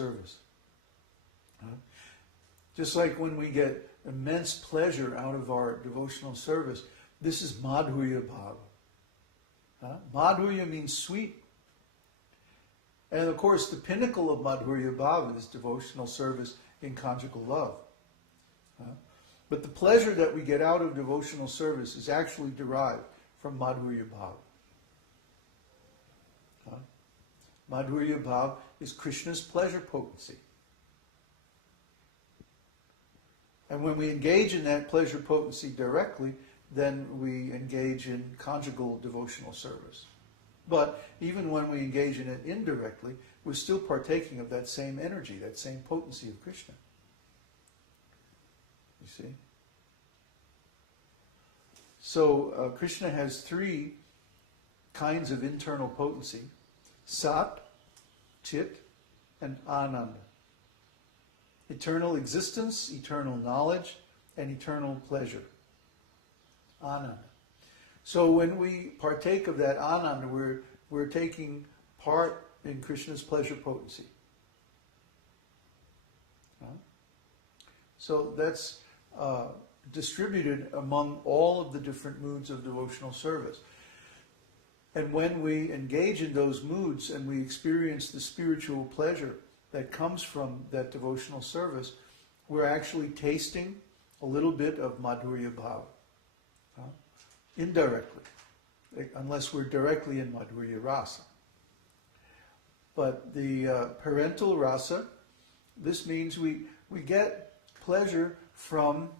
service. Just like when we get immense pleasure out of our devotional service, this is madhurya bhava. Madhurya means sweet. And of course, the pinnacle of madhurya bhava is devotional service in conjugal love. But the pleasure that we get out of devotional service is actually derived from madhurya bhava. Madhurya bhava is Krishna's pleasure potency. And when we engage in that pleasure potency directly, then we engage in conjugal devotional service. But even when we engage in it indirectly, we're still partaking of that same energy, that same potency of Krishna. You see? So Krishna has three kinds of internal potency: Sat, Chit, and Ananda. Eternal existence, eternal knowledge, and eternal pleasure. Ananda. So when we partake of that Ananda, we're taking part in Krishna's pleasure potency. So that's distributed among all of the different moods of devotional service. And when we engage in those moods and we experience the spiritual pleasure that comes from that devotional service, we're actually tasting a little bit of madhurya bhava. Indirectly, unless we're directly in madhurya rasa. But the parental rasa, this means we get pleasure from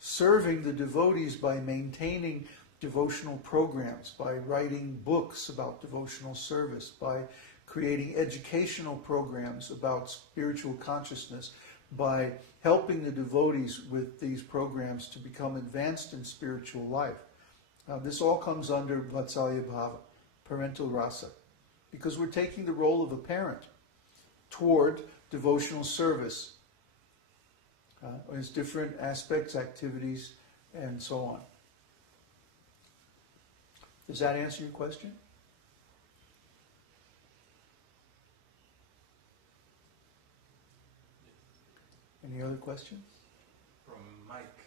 serving the devotees by maintaining devotional programs, by writing books about devotional service, by creating educational programs about spiritual consciousness, by helping the devotees with these programs to become advanced in spiritual life. This all comes under vatsalya bhava, parental rasa, because we're taking the role of a parent toward devotional service. There's different aspects, activities, and so on. Does that answer your question? Any other questions? From Mike.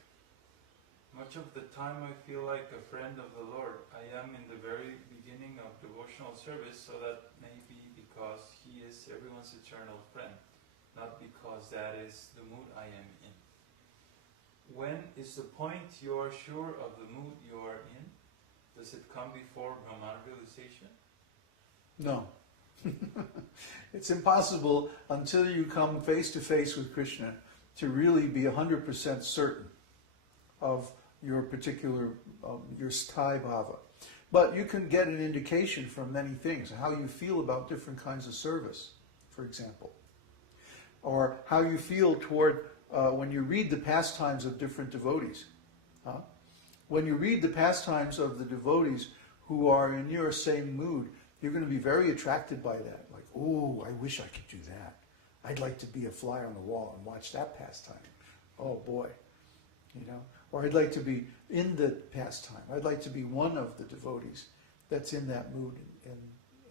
Much of the time I feel like a friend of the Lord. I am in the very beginning of devotional service, so that may be because He is everyone's eternal friend, not because that is the mood I am in. When is the point you are sure of the mood you are in? Does it come before Brahman realization? No. It's impossible until you come face to face with Krishna to really be 100% certain of your particular, your sthāyi bhava. But you can get an indication from many things, how you feel about different kinds of service, for example. Or how you feel toward, when you read the pastimes of different devotees. When you read the pastimes of the devotees who are in your same mood, you're going to be very attracted by that. Like, oh, I wish I could do that. I'd like to be a fly on the wall and watch that pastime. Oh boy, you know. Or I'd like to be in the pastime. I'd like to be one of the devotees that's in that mood in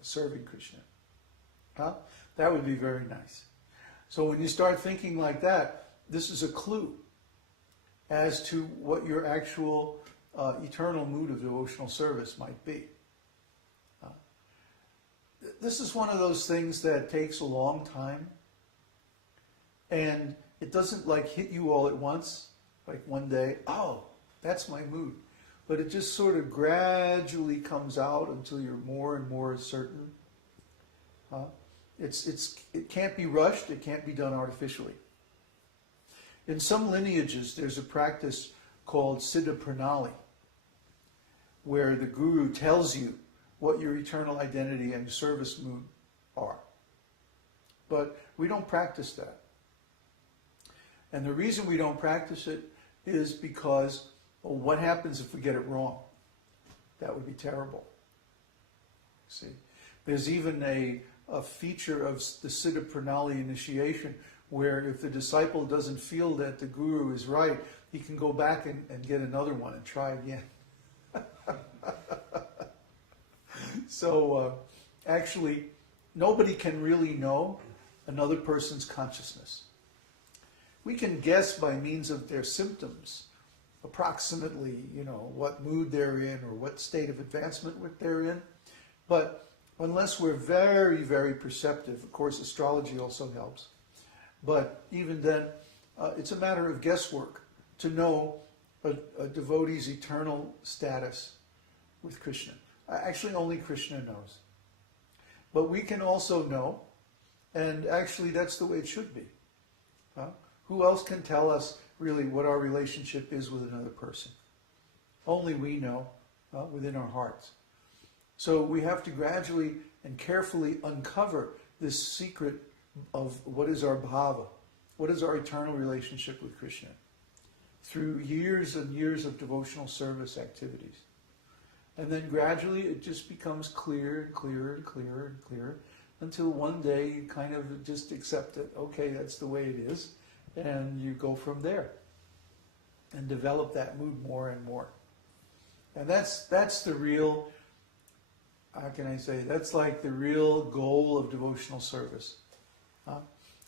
serving Krishna. That would be very nice. So when you start thinking like that, this is a clue as to what your actual eternal mood of devotional service might be. This is one of those things that takes a long time, and it doesn't like hit you all at once, like one day, oh, that's my mood. But it just sort of gradually comes out until you're more and more certain. It can't be rushed, it can't be done artificially. In some lineages, there's a practice called siddha pranali, where the guru tells you what your eternal identity and service mood are. But we don't practice that. And the reason we don't practice it is because, well, what happens if we get it wrong? That would be terrible. See, there's even a feature of the siddha pranali initiation where if the disciple doesn't feel that the guru is right, he can go back and get another one and try again. So actually, nobody can really know another person's consciousness. We can guess by means of their symptoms approximately, what mood they're in or what state of advancement they're in. But unless we're very, very perceptive, of course astrology also helps, but even then, it's a matter of guesswork to know a devotee's eternal status with Krishna. Actually, only Krishna knows. But we can also know, and actually that's the way it should be. Who else can tell us really what our relationship is with another person? Only we know within our hearts. So we have to gradually and carefully uncover this secret of what is our bhāva, what is our eternal relationship with Krishna, through years and years of devotional service activities. And then gradually it just becomes clearer and clearer and clearer and clearer until one day you kind of just accept it. Okay, that's the way it is. And you go from there and develop that mood more and more. And that's the real, how can I say, that's like the real goal of devotional service.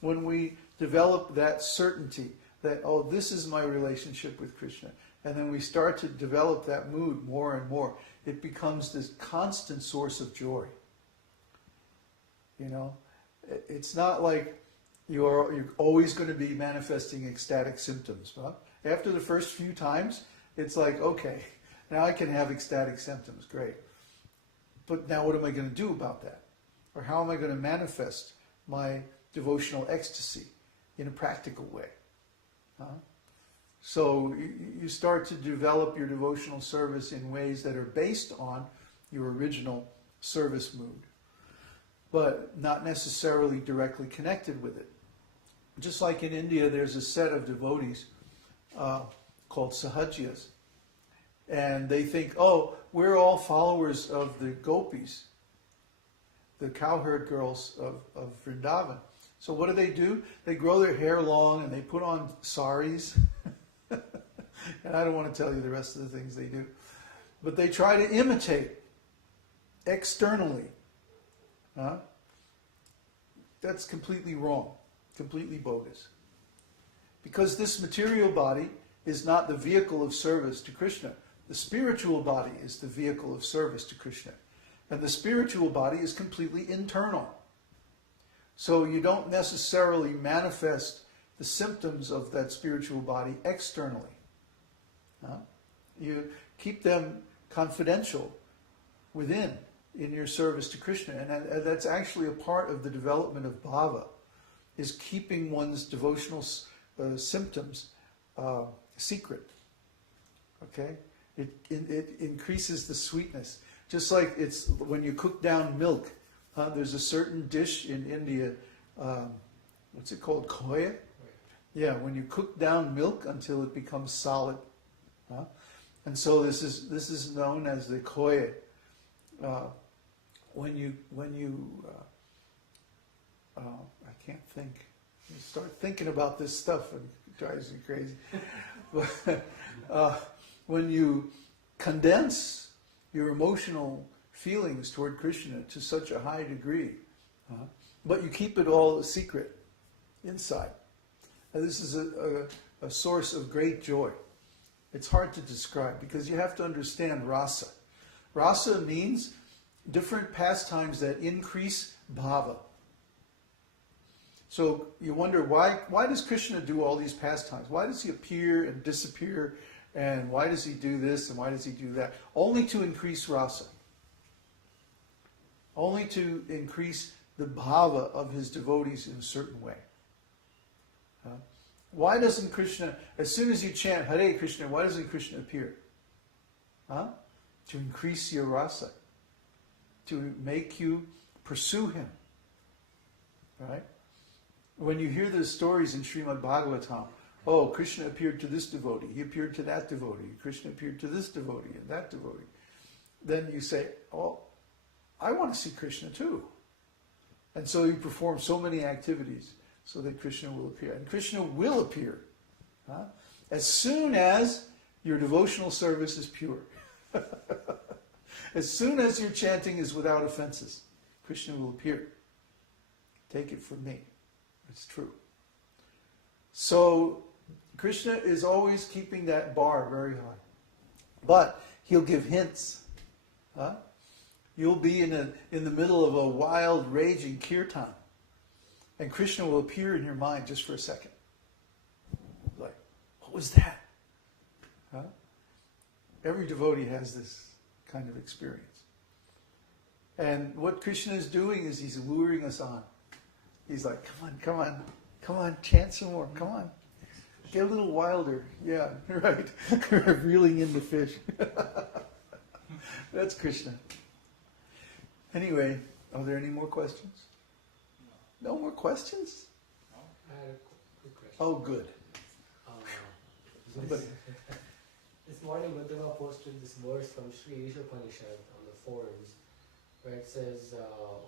When we develop that certainty that, oh, this is my relationship with Krishna, and then we start to develop that mood more and more, it becomes this constant source of joy. It's not like you're always going to be manifesting ecstatic symptoms. After the first few times, it's like, okay, now I can have ecstatic symptoms, great. But now what am I going to do about that? Or how am I going to manifest my devotional ecstasy in a practical way? So you start to develop your devotional service in ways that are based on your original service mood, but not necessarily directly connected with it. Just like in India, there's a set of devotees called sahajiyas, and they think, oh, we're all followers of the gopis, the cowherd girls of Vrindavan. So what do? They grow their hair long and they put on saris. And I don't want to tell you the rest of the things they do. But they try to imitate externally. That's completely wrong, completely bogus. Because this material body is not the vehicle of service to Krishna. The spiritual body is the vehicle of service to Krishna. And the spiritual body is completely internal. So you don't necessarily manifest the symptoms of that spiritual body externally. You keep them confidential within in your service to Krishna. And that's actually a part of the development of bhāva, is keeping one's devotional symptoms secret. Okay? It increases the sweetness. Just like it's when you cook down milk. There's a certain dish in India, what's it called? Kārya? Yeah, when you cook down milk until it becomes solid. And so this is known as the kārya. When you I can't think. You start thinking about this stuff and it drives me crazy. But when you condense your emotional feelings toward Krishna to such a high degree, but you keep it all a secret inside. And this is a source of great joy. It's hard to describe because you have to understand rasa. Rasa means different pastimes that increase bhava. So you wonder, why does Krishna do all these pastimes? Why does he appear and disappear? And why does he do this and why does he do that? Only to increase rasa. Only to increase the bhava of his devotees in a certain way. Why doesn't Krishna, as soon as you chant Hare Krishna, why doesn't Krishna appear? To increase your rasa. To make you pursue him. Right? When you hear the stories in Srimad Bhagavatam, oh, Krishna appeared to this devotee, he appeared to that devotee, Krishna appeared to this devotee and that devotee. Then you say, oh, I want to see Krishna too. And so you perform so many activities so that Krishna will appear. And Krishna will appear as soon as your devotional service is pure. As soon as your chanting is without offenses, Krishna will appear. Take it from me. It's true. So Krishna is always keeping that bar very high. But he'll give hints. Huh? You'll be in the middle of a wild, raging kirtan. And Krishna will appear in your mind just for a second. Like, what was that? Huh? Every devotee has this kind of experience. And what Krishna is doing is he's luring us on. He's like, come on, chant some more, come on. Get a little wilder. Yeah, right. Reeling in the fish. That's Krishna. Anyway, are there any more questions? No more questions? I had a quick question. Oh, good. This morning Madhava posted this verse from Sri Isha Upanishad on the forums, where it says,